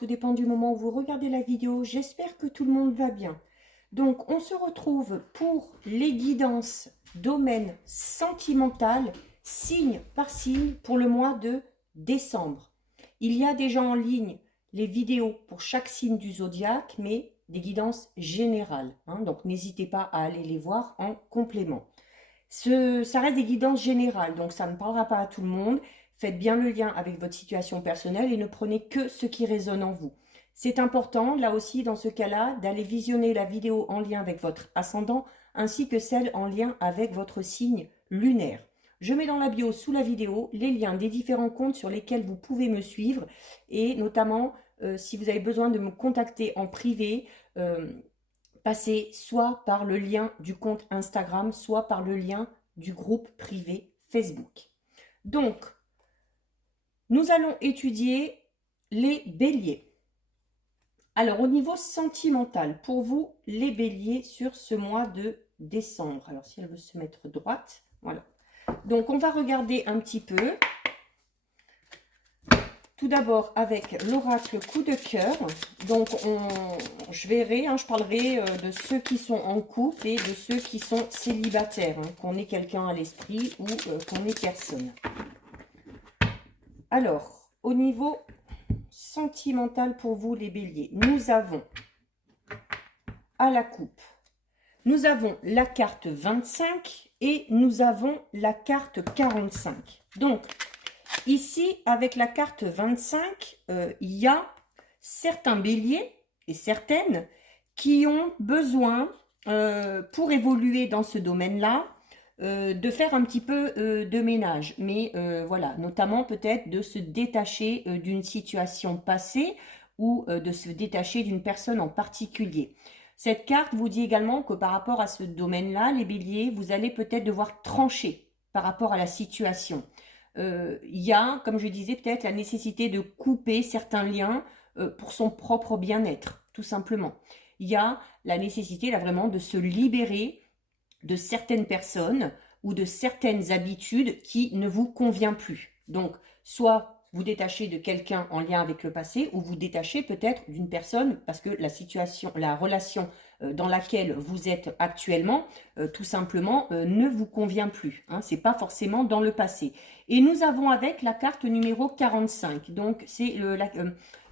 tout dépend du moment où vous regardez la vidéo. J'espère que tout le monde va bien. Donc, on se retrouve pour les guidances domaine sentimental, signe par signe, pour le mois de décembre. Il y a déjà en ligne les vidéos pour chaque signe du zodiaque, mais des guidances générales. Donc, n'hésitez pas à aller les voir en complément. Ça reste des guidances générales, donc ça ne parlera pas à tout le monde. Faites bien le lien avec votre situation personnelle et ne prenez que ce qui résonne en vous. C'est important, là aussi, dans ce cas-là, d'aller visionner la vidéo en lien avec votre ascendant, ainsi que celle en lien avec votre signe lunaire. Je mets dans la bio, sous la vidéo, les liens des différents comptes sur lesquels vous pouvez me suivre, et notamment, si vous avez besoin de me contacter en privé, passez soit par le lien du compte Instagram, soit par le lien du groupe privé Facebook. Donc, nous allons étudier les béliers. Alors, au niveau sentimental, pour vous, les béliers sur ce mois de décembre. Alors, si elle veut se mettre droite, voilà. Donc, on va regarder un petit peu. Tout d'abord avec l'oracle coup de cœur. Donc, je verrai, je parlerai de ceux qui sont en couple et de ceux qui sont célibataires, qu'on ait quelqu'un à l'esprit ou qu'on ait personne. Alors, au niveau sentimental pour vous les béliers, nous avons à la coupe, nous avons la carte 25 et nous avons la carte 45. Donc, ici, avec la carte 25, il y a certains béliers et certaines qui ont besoin, pour évoluer dans ce domaine-là, de faire un petit peu de ménage. Mais voilà, notamment peut-être de se détacher d'une situation passée ou de se détacher d'une personne en particulier. Cette carte vous dit également que par rapport à ce domaine-là, les béliers, vous allez peut-être devoir trancher par rapport à la situation. Il y a, comme je disais, peut-être la nécessité de couper certains liens pour son propre bien-être, tout simplement. Il y a la nécessité, là, vraiment, de se libérer de certaines personnes ou de certaines habitudes qui ne vous conviennent plus. Donc, soit vous détachez de quelqu'un en lien avec le passé, ou vous détachez peut-être d'une personne parce que la situation, la relation dans laquelle vous êtes actuellement, tout simplement, ne vous convient plus. C'est pas forcément dans le passé. Et nous avons avec la carte numéro 45. Donc, c'est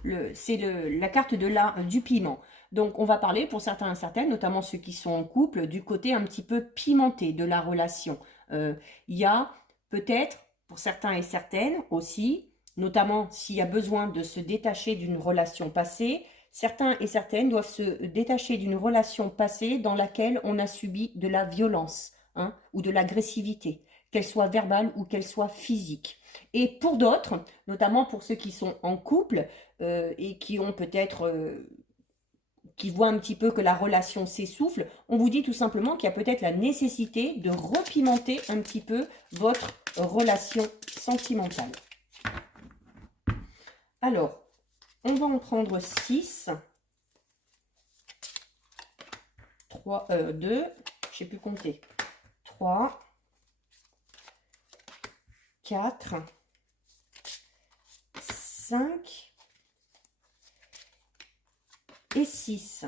la carte du piment. Donc, on va parler pour certains et certaines, notamment ceux qui sont en couple, du côté un petit peu pimenté de la relation. Il y a peut-être, pour certains et certaines aussi, notamment s'il y a besoin de se détacher d'une relation passée, certains et certaines doivent se détacher d'une relation passée dans laquelle on a subi de la violence ou de l'agressivité, qu'elle soit verbale ou qu'elle soit physique. Et pour d'autres, notamment pour ceux qui sont en couple et qui ont peut-être... qui voient un petit peu que la relation s'essouffle, on vous dit tout simplement qu'il y a peut-être la nécessité de repimenter un petit peu votre relation sentimentale. Alors, on va en prendre 6, 3, 2, je sais plus compter, 3, 4, 5 et 6.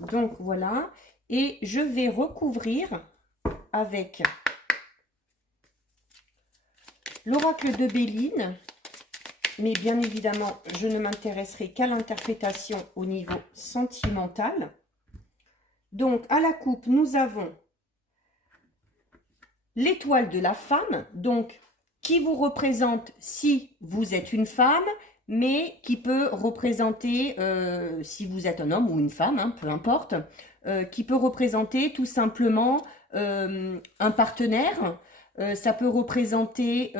Donc voilà, et je vais recouvrir avec l'oracle de Béline, mais bien évidemment, je ne m'intéresserai qu'à l'interprétation au niveau sentimental. Donc, à la coupe, nous avons l'étoile de la femme, donc qui vous représente si vous êtes une femme, mais qui peut représenter, si vous êtes un homme ou une femme, peu importe, qui peut représenter tout simplement un partenaire. Ça peut représenter...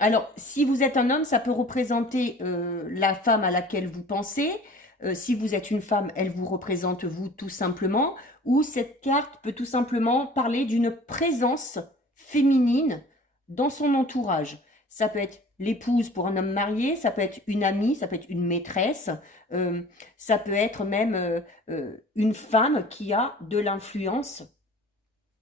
alors, si vous êtes un homme, ça peut représenter la femme à laquelle vous pensez. Si vous êtes une femme, elle vous représente vous tout simplement. Ou cette carte peut tout simplement parler d'une présence féminine dans son entourage. Ça peut être l'épouse pour un homme marié, ça peut être une amie, ça peut être une maîtresse, ça peut être même une femme qui a de l'influence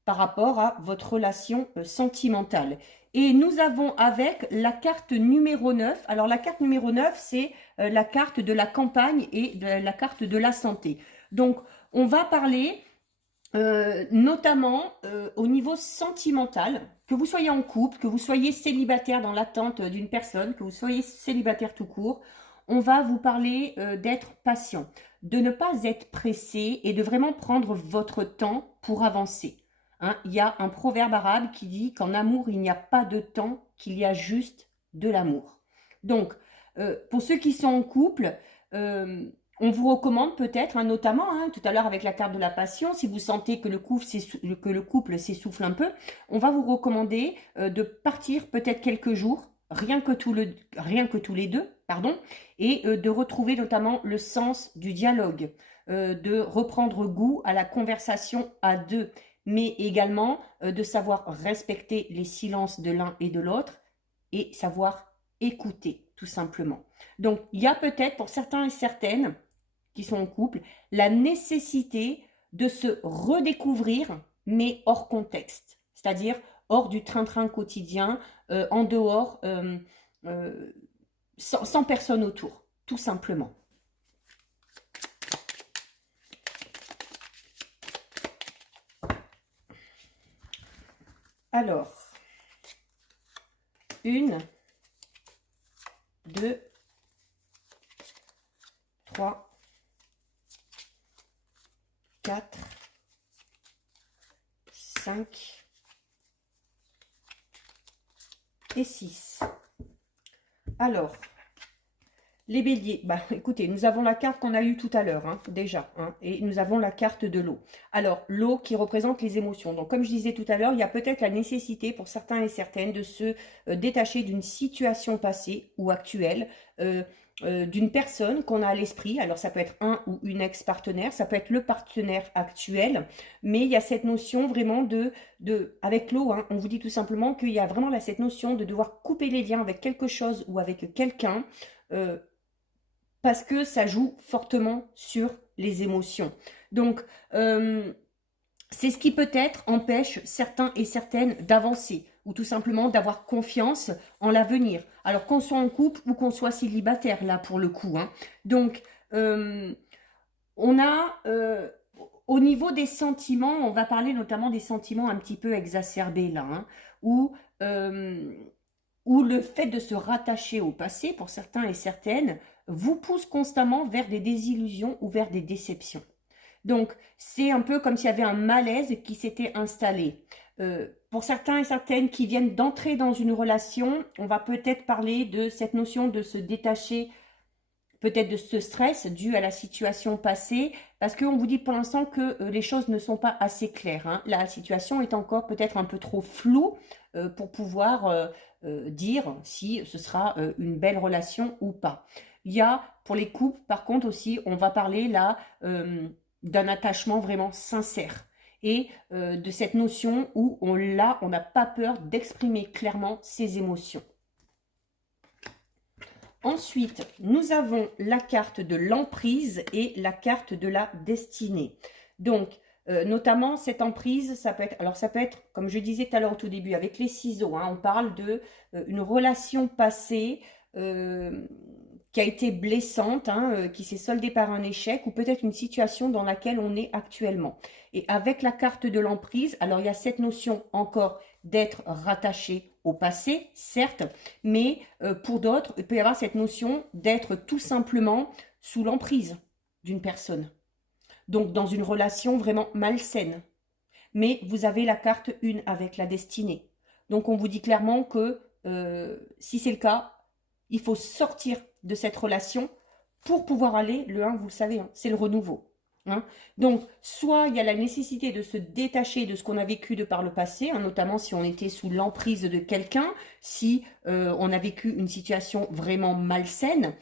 par rapport à votre relation sentimentale. Et nous avons avec la carte numéro 9. Alors, la carte numéro 9, c'est la carte de la campagne et la carte de la santé. Donc, on va parler notamment au niveau sentimental, que vous soyez en couple, que vous soyez célibataire dans l'attente d'une personne, que vous soyez célibataire tout court, on va vous parler d'être patient, de ne pas être pressé et de vraiment prendre votre temps pour avancer. Hein, il y a un proverbe arabe qui dit qu'en amour, il n'y a pas de temps, qu'il y a juste de l'amour. Donc, pour ceux qui sont en couple, on vous recommande peut-être, hein, notamment, hein, tout à l'heure avec la carte de la passion, si vous sentez que le couple s'essouffle un peu, on va vous recommander de partir peut-être quelques jours, rien que tous les deux, pardon, et de retrouver notamment le sens du dialogue, de reprendre goût à la conversation à deux, mais également de savoir respecter les silences de l'un et de l'autre et savoir écouter, tout simplement. Donc, il y a peut-être pour certains et certaines qui sont en couple, la nécessité de se redécouvrir, mais hors contexte, c'est-à-dire hors du train-train quotidien, en dehors, sans personne autour, tout simplement. Alors, 1, 2, 3, 4, 5 et 6. Alors, les béliers, bah écoutez, nous avons la carte qu'on a eue tout à l'heure, hein, déjà, hein, et nous avons la carte de l'eau. Alors, l'eau qui représente les émotions. Donc, comme je disais tout à l'heure, il y a peut-être la nécessité pour certains et certaines de se détacher d'une situation passée ou actuelle, d'une personne qu'on a à l'esprit. Alors, ça peut être un ou une ex-partenaire, ça peut être le partenaire actuel, mais il y a cette notion vraiment avec l'eau, hein, on vous dit tout simplement qu'il y a vraiment là, cette notion de devoir couper les liens avec quelque chose ou avec quelqu'un, parce que ça joue fortement sur les émotions. Donc, c'est ce qui peut-être empêche certains et certaines d'avancer ou tout simplement d'avoir confiance en l'avenir. Alors qu'on soit en couple ou qu'on soit célibataire, là, pour le coup. Hein. Donc, on a, au niveau des sentiments, on va parler notamment des sentiments un petit peu exacerbés, là, hein, où le fait de se rattacher au passé, pour certains et certaines, vous pousse constamment vers des désillusions ou vers des déceptions. Donc, c'est un peu comme s'il y avait un malaise qui s'était installé. Pour certains et certaines qui viennent d'entrer dans une relation, on va peut-être parler de cette notion de se détacher, peut-être de ce stress dû à la situation passée, parce qu'on vous dit pour l'instant que les choses ne sont pas assez claires. Hein. La situation est encore peut-être un peu trop floue pour pouvoir dire si ce sera une belle relation ou pas. Il y a, pour les couples, par contre aussi, on va parler là d'un attachement vraiment sincère et de cette notion où on n'a pas peur d'exprimer clairement ses émotions. Ensuite, nous avons la carte de l'emprise et la carte de la destinée. Donc, notamment cette emprise, ça peut être, comme je disais tout à l'heure au tout début, avec les ciseaux, hein, on parle de une relation passée qui a été blessante, hein, qui s'est soldée par un échec ou peut-être une situation dans laquelle on est actuellement. Et avec la carte de l'emprise, alors il y a cette notion encore d'être rattaché au passé, certes, mais pour d'autres, il peut y avoir cette notion d'être tout simplement sous l'emprise d'une personne. Donc dans une relation vraiment malsaine. Mais vous avez la carte 1 avec la destinée. Donc on vous dit clairement que si c'est le cas, il faut sortir de cette relation pour pouvoir aller, le 1, vous le savez, hein, c'est le renouveau. Hein. Donc, soit il y a la nécessité de se détacher de ce qu'on a vécu de par le passé, hein, notamment si on était sous l'emprise de quelqu'un, si on a vécu une situation vraiment malsaine.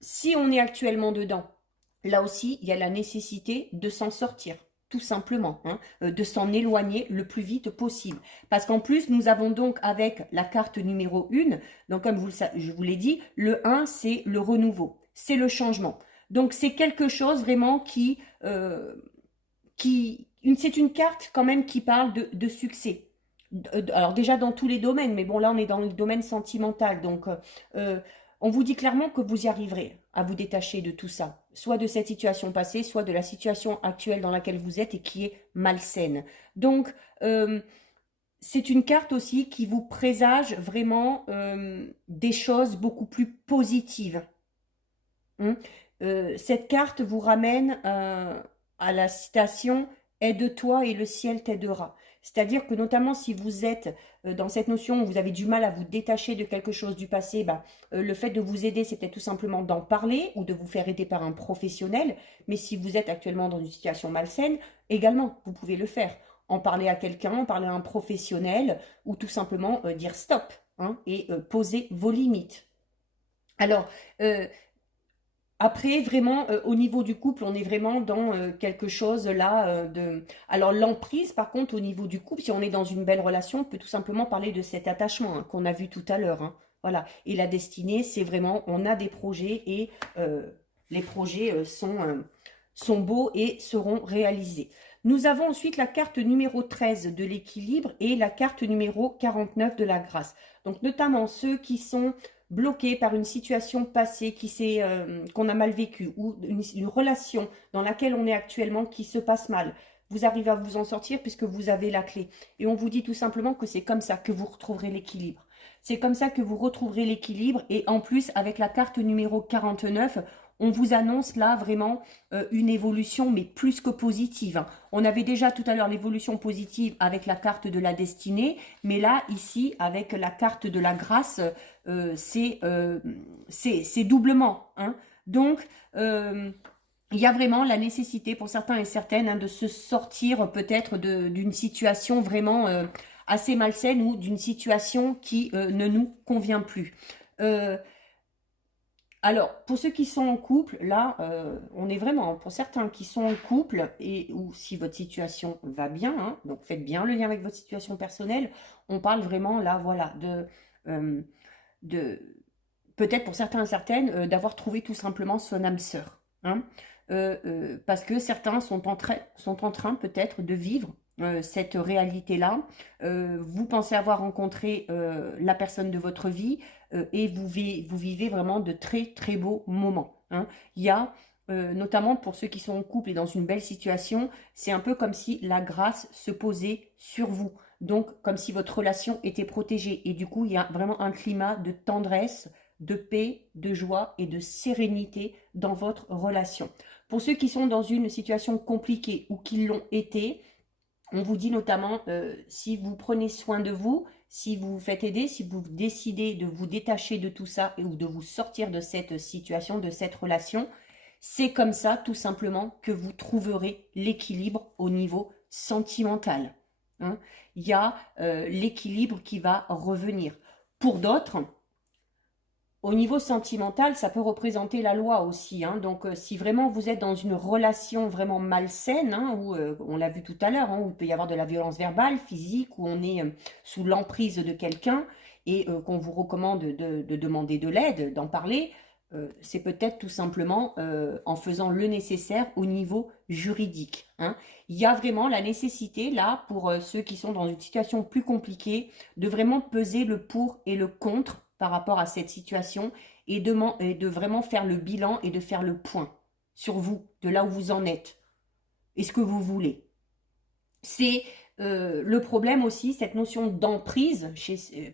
Si on est actuellement dedans, là aussi, il y a la nécessité de s'en sortir. Tout simplement, hein, de s'en éloigner le plus vite possible. Parce qu'en plus, nous avons donc avec la carte numéro 1, donc comme je vous l'ai dit, le 1, c'est le renouveau, c'est le changement. Donc c'est quelque chose vraiment c'est une carte quand même qui parle de succès. Alors déjà dans tous les domaines, mais bon là on est dans le domaine sentimental, donc On vous dit clairement que vous y arriverez à vous détacher de tout ça, soit de cette situation passée, soit de la situation actuelle dans laquelle vous êtes et qui est malsaine. Donc, c'est une carte aussi qui vous présage vraiment des choses beaucoup plus positives. Hein. Cette carte vous ramène à la citation « Aide-toi et le ciel t'aidera ». C'est-à-dire que notamment si vous êtes dans cette notion où vous avez du mal à vous détacher de quelque chose du passé, bah, le fait de vous aider, c'est peut-être tout simplement d'en parler ou de vous faire aider par un professionnel. Mais si vous êtes actuellement dans une situation malsaine, également, vous pouvez le faire. En parler à quelqu'un, en parler à un professionnel ou tout simplement dire stop, hein, et poser vos limites. Alors, après, vraiment, au niveau du couple, on est vraiment dans quelque chose là de... Alors, l'emprise, par contre, au niveau du couple, si on est dans une belle relation, on peut tout simplement parler de cet attachement hein, qu'on a vu tout à l'heure. Hein. Voilà. Et la destinée, c'est vraiment, on a des projets et les projets sont beaux et seront réalisés. Nous avons ensuite la carte numéro 13 de l'équilibre et la carte numéro 49 de la grâce. Donc, notamment ceux qui sont bloqué par une situation passée qu'on a mal vécue ou une relation dans laquelle on est actuellement qui se passe mal. Vous arrivez à vous en sortir puisque vous avez la clé. Et on vous dit tout simplement que c'est comme ça que vous retrouverez l'équilibre. C'est comme ça que vous retrouverez l'équilibre. Et en plus, avec la carte numéro 49, on vous annonce là vraiment une évolution, mais plus que positive. Hein. On avait déjà tout à l'heure l'évolution positive avec la carte de la destinée, mais là, ici, avec la carte de la grâce, c'est doublement. Hein. Donc, il y a vraiment la nécessité pour certains et certaines hein, de se sortir peut-être d'une situation vraiment assez malsaine ou d'une situation qui ne nous convient plus. Alors, pour ceux qui sont en couple, là, on est vraiment, pour certains qui sont en couple, et ou si votre situation va bien, hein, donc faites bien le lien avec votre situation personnelle, on parle vraiment là, voilà, de peut-être pour certains et certaines, d'avoir trouvé tout simplement son âme sœur. Hein, parce que certains sont en train peut-être de vivre cette réalité-là. Vous pensez avoir rencontré la personne de votre vie et vous vivez vraiment de très très beaux moments. Hein. Il y a notamment pour ceux qui sont en couple et dans une belle situation, c'est un peu comme si la grâce se posait sur vous. Donc comme si votre relation était protégée. Et du coup, il y a vraiment un climat de tendresse, de paix, de joie et de sérénité dans votre relation. Pour ceux qui sont dans une situation compliquée ou qui l'ont été, on vous dit notamment, si vous prenez soin de vous, si vous vous faites aider, si vous décidez de vous détacher de tout ça ou de vous sortir de cette situation, de cette relation, c'est comme ça tout simplement que vous trouverez l'équilibre au niveau sentimental. Hein. Il y a l'équilibre qui va revenir. Pour d'autres, au niveau sentimental, ça peut représenter la loi aussi. Hein. Donc, si vraiment vous êtes dans une relation vraiment malsaine, hein, où on l'a vu tout à l'heure, hein, où il peut y avoir de la violence verbale, physique, où on est sous l'emprise de quelqu'un et qu'on vous recommande de demander de l'aide, d'en parler, c'est peut-être tout simplement en faisant le nécessaire au niveau juridique. Hein. Il y a vraiment la nécessité, là, pour ceux qui sont dans une situation plus compliquée, de vraiment peser le pour et le contre par rapport à cette situation et de vraiment faire le bilan et de faire le point sur vous, de là où vous en êtes et ce que vous voulez. C'est le problème aussi, cette notion d'emprise,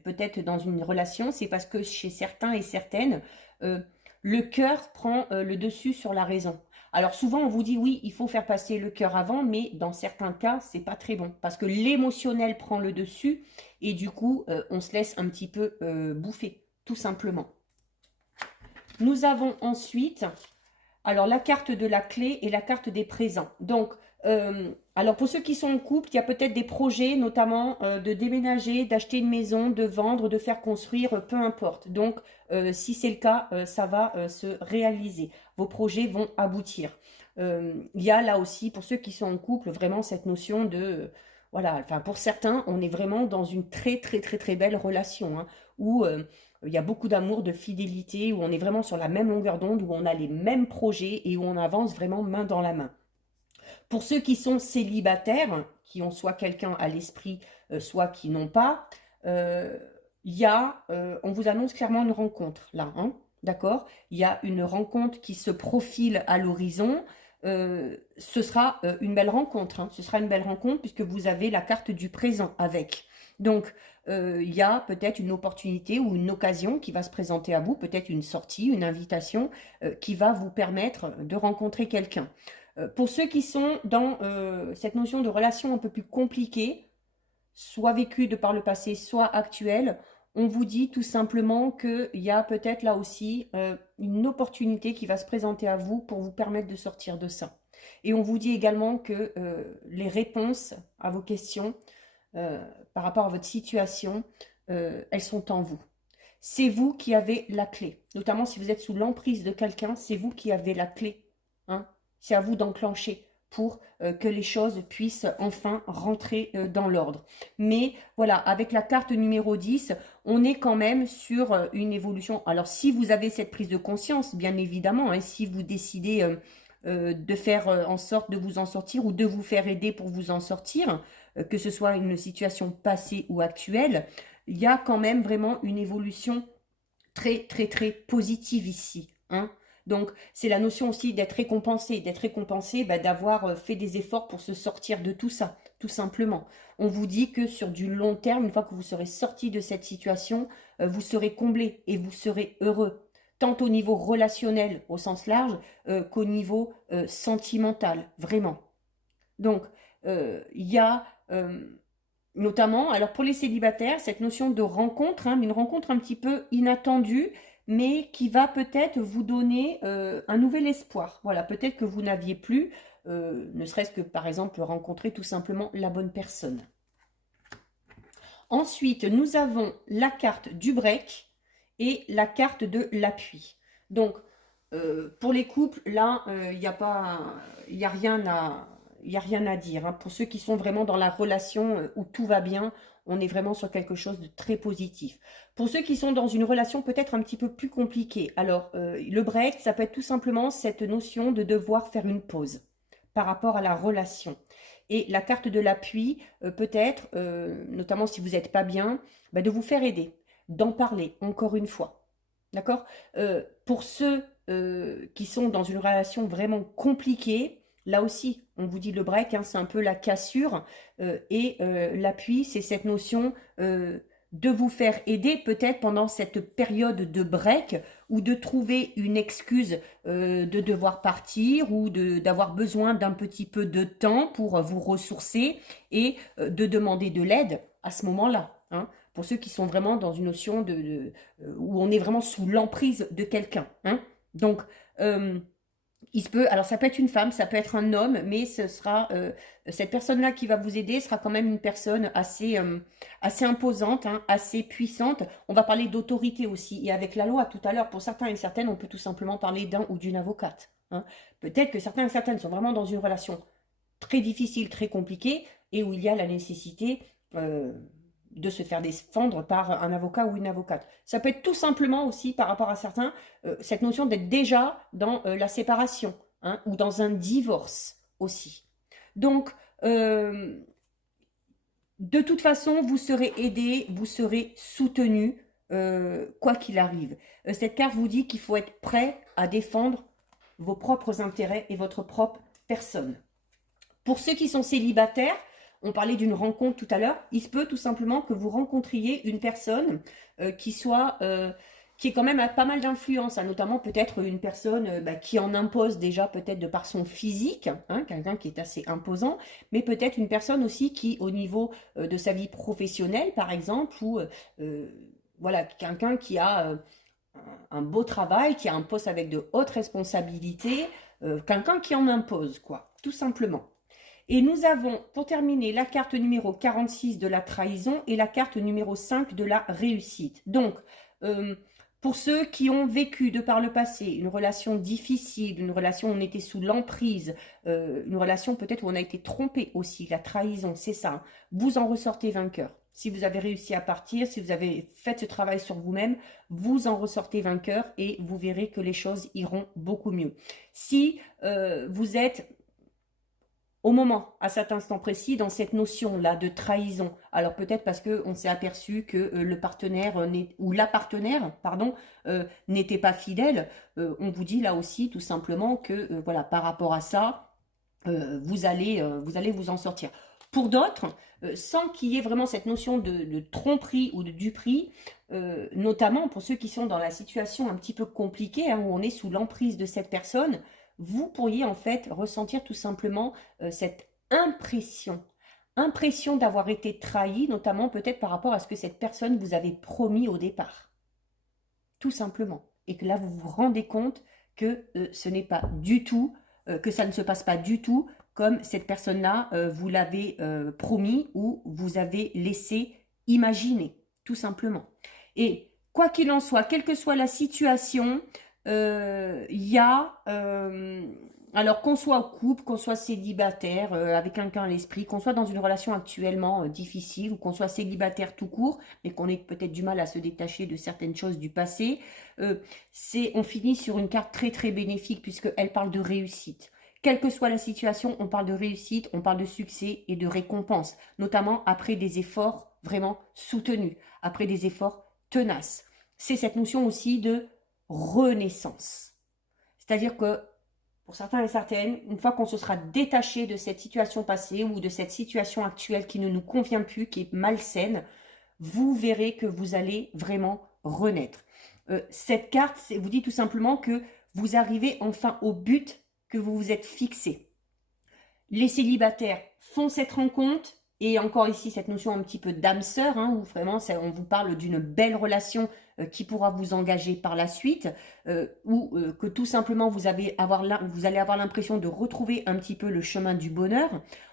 peut-être dans une relation, c'est parce que chez certains et certaines, le cœur prend le dessus sur la raison. Alors souvent on vous dit oui, il faut faire passer le cœur avant, mais dans certains cas, c'est pas très bon parce que l'émotionnel prend le dessus et du coup, on se laisse un petit peu bouffer, tout simplement. Nous avons ensuite, alors la carte de la clé et la carte des présents. Donc, alors pour ceux qui sont en couple, il y a peut-être des projets, notamment de déménager, d'acheter une maison, de vendre, de faire construire, peu importe. Donc, si c'est le cas, ça va se réaliser. Vos projets vont aboutir. Il y a là aussi, pour ceux qui sont en couple, vraiment cette notion de... voilà, enfin pour certains, on est vraiment dans une très très très très belle relation, hein, où il y a beaucoup d'amour, de fidélité, où on est vraiment sur la même longueur d'onde, où on a les mêmes projets et où on avance vraiment main dans la main. Pour ceux qui sont célibataires, qui ont soit quelqu'un à l'esprit, soit qui n'ont pas, on vous annonce clairement une rencontre là. Hein. d'accord? Il y a une rencontre qui se profile à l'horizon. Ce sera une belle rencontre, hein. Ce sera une belle rencontre puisque vous avez la carte du présent avec. Donc, il y a peut-être une opportunité ou une occasion qui va se présenter à vous, peut-être une sortie, une invitation qui va vous permettre de rencontrer quelqu'un. Pour ceux qui sont dans cette notion de relation un peu plus compliquée, soit vécue de par le passé, soit actuelle, on vous dit tout simplement qu'il y a peut-être là aussi une opportunité qui va se présenter à vous pour vous permettre de sortir de ça. Et on vous dit également que les réponses à vos questions par rapport à votre situation, elles sont en vous. C'est vous qui avez la clé. Notamment si vous êtes sous l'emprise de quelqu'un, c'est vous qui avez la clé, hein. C'est à vous d'enclencher pour que les choses puissent enfin rentrer dans l'ordre. Mais voilà, avec la carte numéro 10, on est quand même sur une évolution. Alors si vous avez cette prise de conscience, bien évidemment, hein, si vous décidez de faire en sorte de vous en sortir ou de vous faire aider pour vous en sortir, que ce soit une situation passée ou actuelle, il y a quand même vraiment une évolution très, très, très positive ici, hein. Donc, c'est la notion aussi d'être récompensé, bah, d'avoir fait des efforts pour se sortir de tout ça, tout simplement. On vous dit que sur du long terme, une fois que vous serez sorti de cette situation, vous serez comblé et vous serez heureux, tant au niveau relationnel au sens large qu'au niveau sentimental, vraiment. Donc, il y a notamment, alors pour les célibataires, cette notion de rencontre, hein, mais une rencontre un petit peu inattendue, mais qui va peut-être vous donner un nouvel espoir. Voilà, peut-être que vous n'aviez plus, ne serait-ce que par exemple rencontrer tout simplement la bonne personne. Ensuite, nous avons la carte du break et la carte de l'appui. Donc, pour les couples, là, il n'y a pas, il y a rien à dire, hein. Pour ceux qui sont vraiment dans la relation où tout va bien, on est vraiment sur quelque chose de très positif. Pour ceux qui sont dans une relation peut-être un petit peu plus compliquée, alors le break, ça peut être tout simplement cette notion de devoir faire une pause par rapport à la relation. Et la carte de l'appui, peut-être, notamment si vous n'êtes pas bien, bah, de vous faire aider, d'en parler encore une fois. D'accord? Pour ceux qui sont dans une relation vraiment compliquée, là aussi, on vous dit le break, hein, c'est un peu la cassure. Et l'appui, c'est cette notion de vous faire aider peut-être pendant cette période de break ou de trouver une excuse de devoir partir ou d'avoir besoin d'un petit peu de temps pour vous ressourcer et de demander de l'aide à ce moment-là, hein, pour ceux qui sont vraiment dans une notion où on est vraiment sous l'emprise de quelqu'un, hein. Donc, il se peut, alors ça peut être une femme, ça peut être un homme, mais ce sera cette personne-là qui va vous aider sera quand même une personne assez imposante, hein, assez puissante. On va parler d'autorité aussi. Et avec la loi, tout à l'heure, pour certains et certaines, on peut tout simplement parler d'un ou d'une avocate, hein. Peut-être que certains et certaines sont vraiment dans une relation très difficile, très compliquée, et où il y a la nécessité de se faire défendre par un avocat ou une avocate. Ça peut être tout simplement aussi, par rapport à certains, cette notion d'être déjà dans la séparation, hein, ou dans un divorce aussi. Donc, de toute façon, vous serez aidé, vous serez soutenu, quoi qu'il arrive. Cette carte vous dit qu'il faut être prêt à défendre vos propres intérêts et votre propre personne. Pour ceux qui sont célibataires, on parlait d'une rencontre tout à l'heure, il se peut tout simplement que vous rencontriez une personne qui est quand même à pas mal d'influence, hein, notamment peut-être une personne qui en impose déjà peut-être de par son physique, hein, quelqu'un qui est assez imposant, mais peut-être une personne aussi qui au niveau de sa vie professionnelle par exemple, ou voilà, quelqu'un qui a un beau travail, qui a un poste avec de hautes responsabilités, quelqu'un qui en impose, quoi, tout simplement. Et nous avons, pour terminer, la carte numéro 46 de la trahison et la carte numéro 5 de la réussite. Donc, pour ceux qui ont vécu de par le passé une relation difficile, une relation où on était sous l'emprise, une relation peut-être où on a été trompé aussi, la trahison, c'est ça, hein, vous en ressortez vainqueur. Si vous avez réussi à partir, si vous avez fait ce travail sur vous-même, vous en ressortez vainqueur et vous verrez que les choses iront beaucoup mieux. Si vous êtes au moment, à cet instant précis, dans cette notion-là de trahison. Alors peut-être parce qu'on s'est aperçu que le partenaire ou la partenaire, pardon, n'était pas fidèle. On vous dit là aussi tout simplement que voilà, par rapport à ça, vous allez vous en sortir. Pour d'autres, sans qu'il y ait vraiment cette notion de tromperie ou de duperie, notamment pour ceux qui sont dans la situation un petit peu compliquée, hein, où on est sous l'emprise de cette personne, vous pourriez en fait ressentir tout simplement cette impression d'avoir été trahi, notamment peut-être par rapport à ce que cette personne vous avait promis au départ. Tout simplement. Et que là, vous vous rendez compte que ce n'est pas du tout, que ça ne se passe pas du tout comme cette personne-là vous l'avait promis ou vous avez laissé imaginer, tout simplement. Et quoi qu'il en soit, quelle que soit la situation, il y a, alors qu'on soit en couple, qu'on soit célibataire, avec quelqu'un à l'esprit, qu'on soit dans une relation actuellement difficile, ou qu'on soit célibataire tout court, mais qu'on ait peut-être du mal à se détacher de certaines choses du passé, on finit sur une carte très très bénéfique, puisqu'elle parle de réussite. Quelle que soit la situation, on parle de réussite, on parle de succès et de récompense, notamment après des efforts vraiment soutenus, après des efforts tenaces. C'est cette notion aussi de renaissance. C'est-à-dire que, pour certains et certaines, une fois qu'on se sera détaché de cette situation passée ou de cette situation actuelle qui ne nous convient plus, qui est malsaine, vous verrez que vous allez vraiment renaître. Cette carte vous dit tout simplement que vous arrivez enfin au but que vous vous êtes fixé. Les célibataires font cette rencontre, et encore ici cette notion un petit peu d'âme sœur, hein, où vraiment on vous parle d'une belle relation qui pourra vous engager par la suite, ou que tout simplement vous allez avoir l'impression de retrouver un petit peu le chemin du bonheur.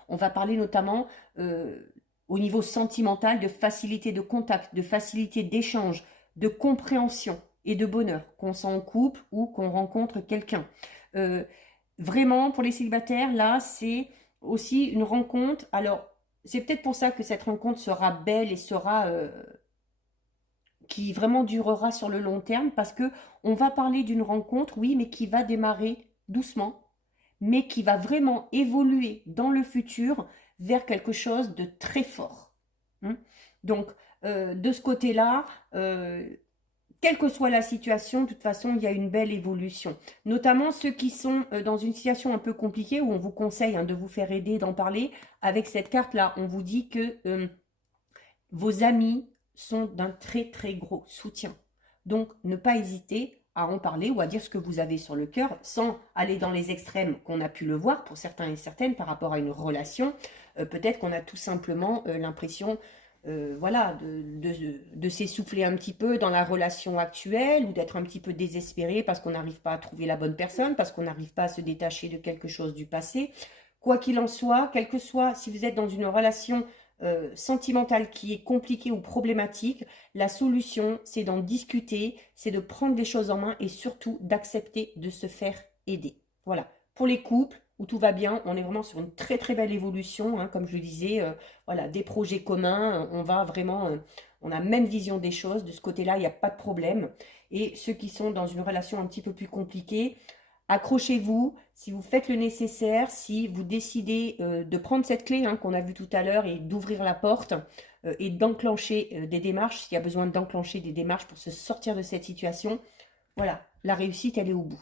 On va parler notamment au niveau sentimental de facilité de contact, de facilité d'échange, de compréhension et de bonheur, qu'on soit en couple ou qu'on rencontre quelqu'un. Vraiment, pour les célibataires, là, c'est aussi une rencontre. Alors, c'est peut-être pour ça que cette rencontre sera belle et sera qui vraiment durera sur le long terme, parce que on va parler d'une rencontre, oui, mais qui va démarrer doucement, mais qui va vraiment évoluer dans le futur vers quelque chose de très fort. Donc, de ce côté-là, quelle que soit la situation, de toute façon, il y a une belle évolution. Notamment ceux qui sont dans une situation un peu compliquée, où on vous conseille de vous faire aider, d'en parler. Avec cette carte-là, on vous dit que vos amis sont d'un très très gros soutien. Donc, ne pas hésiter à en parler ou à dire ce que vous avez sur le cœur, sans aller dans les extrêmes qu'on a pu le voir pour certains et certaines par rapport à une relation. Peut-être qu'on a tout simplement l'impression voilà, de s'essouffler un petit peu dans la relation actuelle, ou d'être un petit peu désespéré parce qu'on n'arrive pas à trouver la bonne personne, parce qu'on n'arrive pas à se détacher de quelque chose du passé. Quoi qu'il en soit, quel que soit, si vous êtes dans une relation sentimentale qui est compliquée ou problématique, la solution, c'est d'en discuter, c'est de prendre les choses en main et surtout d'accepter de se faire aider. Voilà. Pour les couples où tout va bien, on est vraiment sur une très très belle évolution, hein, comme je le disais, voilà, des projets communs, on va vraiment, on a la même vision des choses, de ce côté-là, il n'y a pas de problème. Et ceux qui sont dans une relation un petit peu plus compliquée, accrochez-vous, si vous faites le nécessaire, si vous décidez de prendre cette clé qu'on a vue tout à l'heure et d'ouvrir la porte et d'enclencher des démarches, s'il y a besoin d'enclencher des démarches pour se sortir de cette situation, voilà, la réussite, elle est au bout.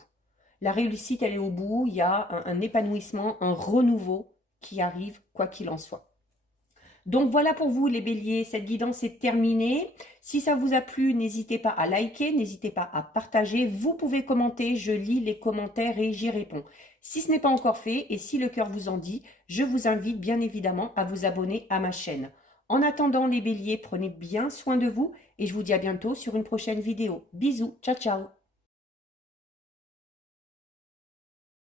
La réussite, elle est au bout, il y a un épanouissement, un renouveau qui arrive, quoi qu'il en soit. Donc voilà pour vous les béliers, cette guidance est terminée. Si ça vous a plu, n'hésitez pas à liker, n'hésitez pas à partager. Vous pouvez commenter, je lis les commentaires et j'y réponds. Si ce n'est pas encore fait et si le cœur vous en dit, je vous invite bien évidemment à vous abonner à ma chaîne. En attendant les béliers, prenez bien soin de vous et je vous dis à bientôt sur une prochaine vidéo. Bisous, ciao ciao.